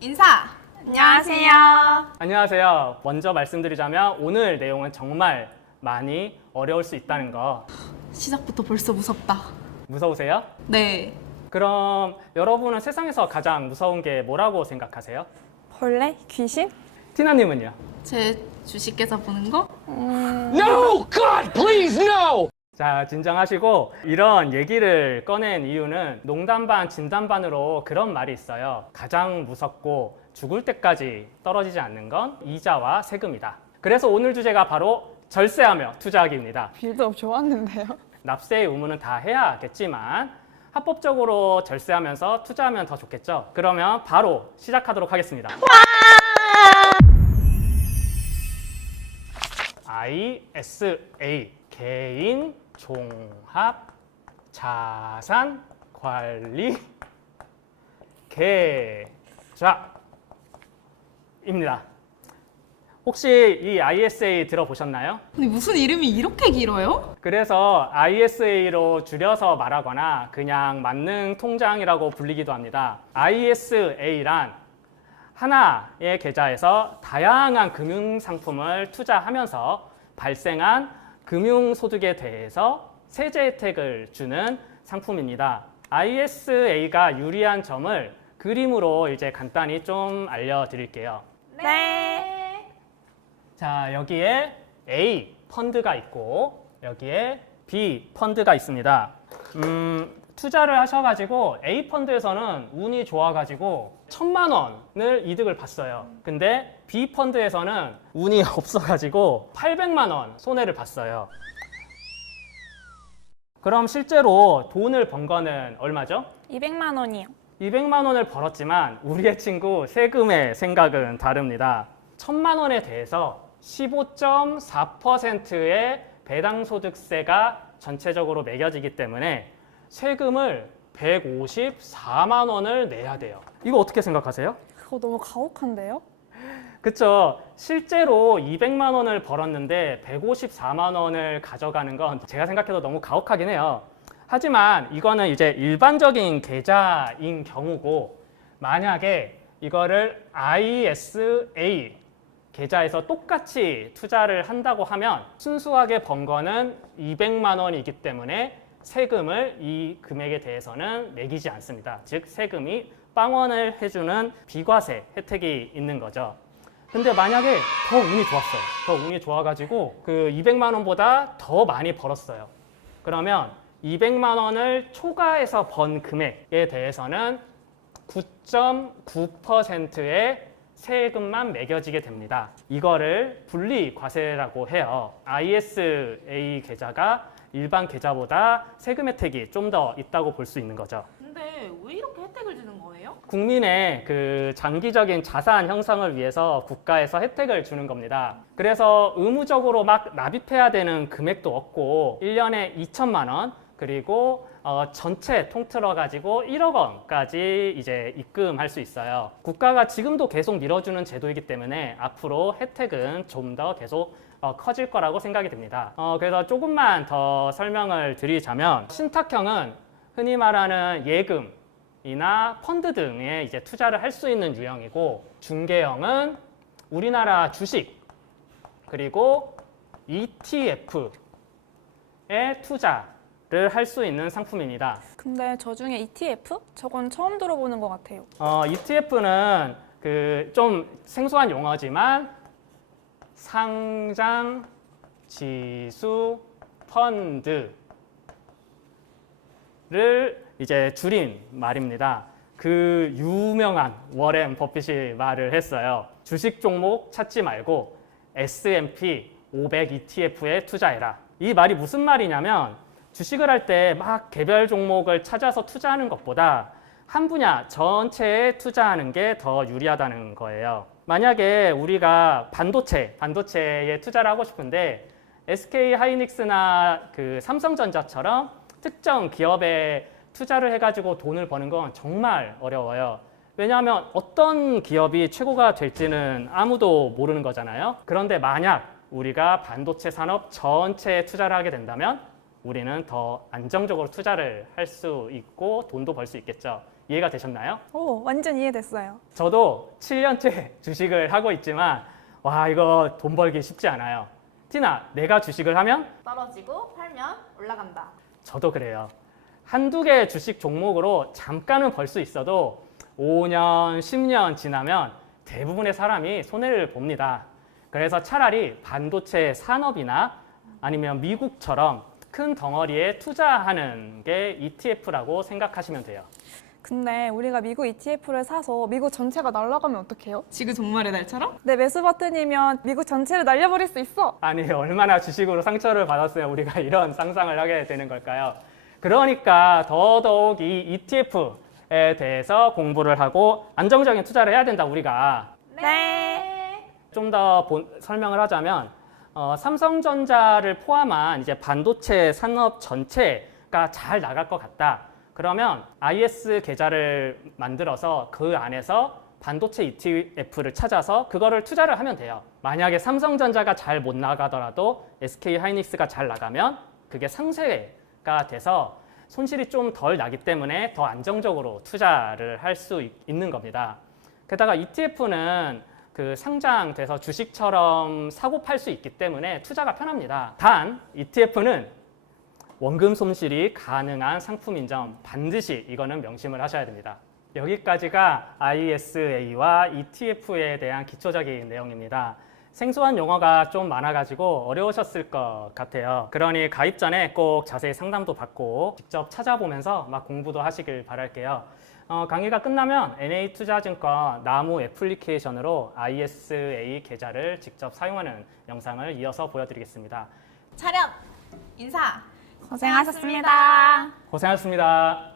인사! 안녕하세요. 안녕하세요. 먼저 말씀드리자면 오늘 내용은 정말 많이 어려울 수 있다는 거 시작부터 벌써 무섭다. 무서우세요? 네. 그럼 여러분은 세상에서 가장 무서운 게 뭐라고 생각하세요? 벌레? 귀신? 티나님은요? 제 주식계좌 보는 거? No! God, please, no! 자, 진정하시고 이런 얘기를 꺼낸 이유는 농담 반 진담 반으로 그런 말이 있어요. 가장 무섭고 죽을 때까지 떨어지지 않는 건 이자와 세금이다. 그래서 오늘 주제가 바로 절세하며 투자하기입니다. 빌드업 좋았는데요. 납세의 의무는 다 해야겠지만 합법적으로 절세하면서 투자하면 더 좋겠죠. 그러면 바로 시작하도록 하겠습니다. ISA 개인 종합 자산 관리 계좌입니다. 혹시 이 ISA 들어보셨나요? 근데 무슨 이름이 이렇게 길어요? 그래서 ISA로 줄여서 말하거나 그냥 만능 통장이라고 불리기도 합니다. ISA란 하나의 계좌에서 다양한 금융 상품을 투자하면서 발생한 금융소득에 대해서 세제 혜택을 주는 상품입니다. ISA가 유리한 점을 그림으로 이제 간단히 좀 알려드릴게요. 네. 자, 여기에 A 펀드가 있고 여기에 B 펀드가 있습니다. 투자를 하셔가지고 A 펀드에서는 운이 좋아가지고 1,000만 원을 이득을 봤어요. 근데 B 펀드에서는 운이 없어가지고 800만 원 손해를 봤어요. 그럼 실제로 돈을 번 거는 얼마죠? 200만 원이요. 200만 원을 벌었지만 우리의 친구 세금의 생각은 다릅니다. 1,000만 원에 대해서 15.4%의 배당소득세가 전체적으로 매겨지기 때문에 세금을 154만 원을 내야 돼요. 이거 어떻게 생각하세요? 그거 너무 가혹한데요? 그쵸. 실제로 200만 원을 벌었는데 154만 원을 가져가는 건 제가 생각해도 너무 가혹하긴 해요. 하지만 이거는 이제 일반적인 계좌인 경우고 만약에 이거를 ISA 계좌에서 똑같이 투자를 한다고 하면 순수하게 번 거는 200만 원이기 때문에 세금을 이 금액에 대해서는 매기지 않습니다. 즉 세금이 빵원을 해주는 비과세 혜택이 있는 거죠. 근데 만약에 더 운이 좋았어요. 더 운이 좋아가지고 그 200만 원보다 더 많이 벌었어요. 그러면 200만 원을 초과해서 번 금액에 대해서는 9.9%의 세금만 매겨지게 됩니다. 이거를 분리과세라고 해요. ISA 계좌가 일반 계좌보다 세금 혜택이 좀 더 있다고 볼 수 있는 거죠. 근데 왜 이렇게 혜택을 주는 거예요? 국민의 그 장기적인 자산 형성을 위해서 국가에서 혜택을 주는 겁니다. 그래서 의무적으로 막 납입해야 되는 금액도 없고 1년에 2천만 원 그리고 전체 통틀어 가지고 1억 원까지 이제 입금할 수 있어요. 국가가 지금도 계속 밀어주는 제도이기 때문에 앞으로 혜택은 좀 더 계속 커질 거라고 생각이 됩니다. 그래서 조금만 더 설명을 드리자면 신탁형은 흔히 말하는 예금이나 펀드 등에 이제 투자를 할 수 있는 유형이고 중개형은 우리나라 주식 그리고 ETF에 투자를 할 수 있는 상품입니다. 근데 저 중에 ETF? 저건 처음 들어보는 것 같아요. ETF는 그 좀 생소한 용어지만 상장 지수 펀드를 이제 줄인 말입니다. 그 유명한 워렌 버핏이 말을 했어요. 주식 종목 찾지 말고 S&P 500 ETF에 투자해라. 이 말이 무슨 말이냐면 주식을 할 때 막 개별 종목을 찾아서 투자하는 것보다 한 분야 전체에 투자하는 게 더 유리하다는 거예요. 만약에 우리가 반도체에 투자를 하고 싶은데 SK 하이닉스나 그 삼성전자처럼 특정 기업에 투자를 해가지고 돈을 버는 건 정말 어려워요. 왜냐하면 어떤 기업이 최고가 될지는 아무도 모르는 거잖아요. 그런데 만약 우리가 반도체 산업 전체에 투자를 하게 된다면 우리는 더 안정적으로 투자를 할 수 있고 돈도 벌 수 있겠죠. 이해가 되셨나요? 오, 완전 이해됐어요. 저도 7년째 주식을 하고 있지만 와, 이거 돈 벌기 쉽지 않아요. 티나, 내가 주식을 하면 떨어지고 팔면 올라간다. 저도 그래요. 한두 개 주식 종목으로 잠깐은 벌 수 있어도 5년, 10년 지나면 대부분의 사람이 손해를 봅니다. 그래서 차라리 반도체 산업이나 아니면 미국처럼 큰 덩어리에 투자하는 게 ETF라고 생각하시면 돼요. 근데 우리가 미국 ETF를 사서 미국 전체가 날아가면 어떡해요? 지구 종말의 날처럼? 내 매수 버튼이면 미국 전체를 날려버릴 수 있어. 아니, 얼마나 주식으로 상처를 받았으면 우리가 이런 상상을 하게 되는 걸까요? 그러니까 더더욱 이 ETF에 대해서 공부를 하고 안정적인 투자를 해야 된다, 우리가. 네. 좀 더 설명을 하자면 삼성전자를 포함한 이제 반도체 산업 전체가 잘 나갈 것 같다. 그러면 IS 계좌를 만들어서 그 안에서 반도체 ETF를 찾아서 그거를 투자를 하면 돼요. 만약에 삼성전자가 잘 못 나가더라도 SK 하이닉스가 잘 나가면 그게 상세가 돼서 손실이 좀 덜 나기 때문에 더 안정적으로 투자를 할 수 있는 겁니다. 게다가 ETF는 그 상장돼서 주식처럼 사고 팔 수 있기 때문에 투자가 편합니다. 단 ETF는 원금 손실이 가능한 상품인 점 반드시 이거는 명심을 하셔야 됩니다. 여기까지가 ISA와 ETF에 대한 기초적인 내용입니다. 생소한 용어가 좀 많아가지고 어려우셨을 것 같아요. 그러니 가입 전에 꼭 자세히 상담도 받고 직접 찾아보면서 막 공부도 하시길 바랄게요. 강의가 끝나면 NA투자증권 나무 애플리케이션으로 ISA 계좌를 직접 사용하는 영상을 이어서 보여드리겠습니다. 촬영 인사 고생하셨습니다. 고생하셨습니다.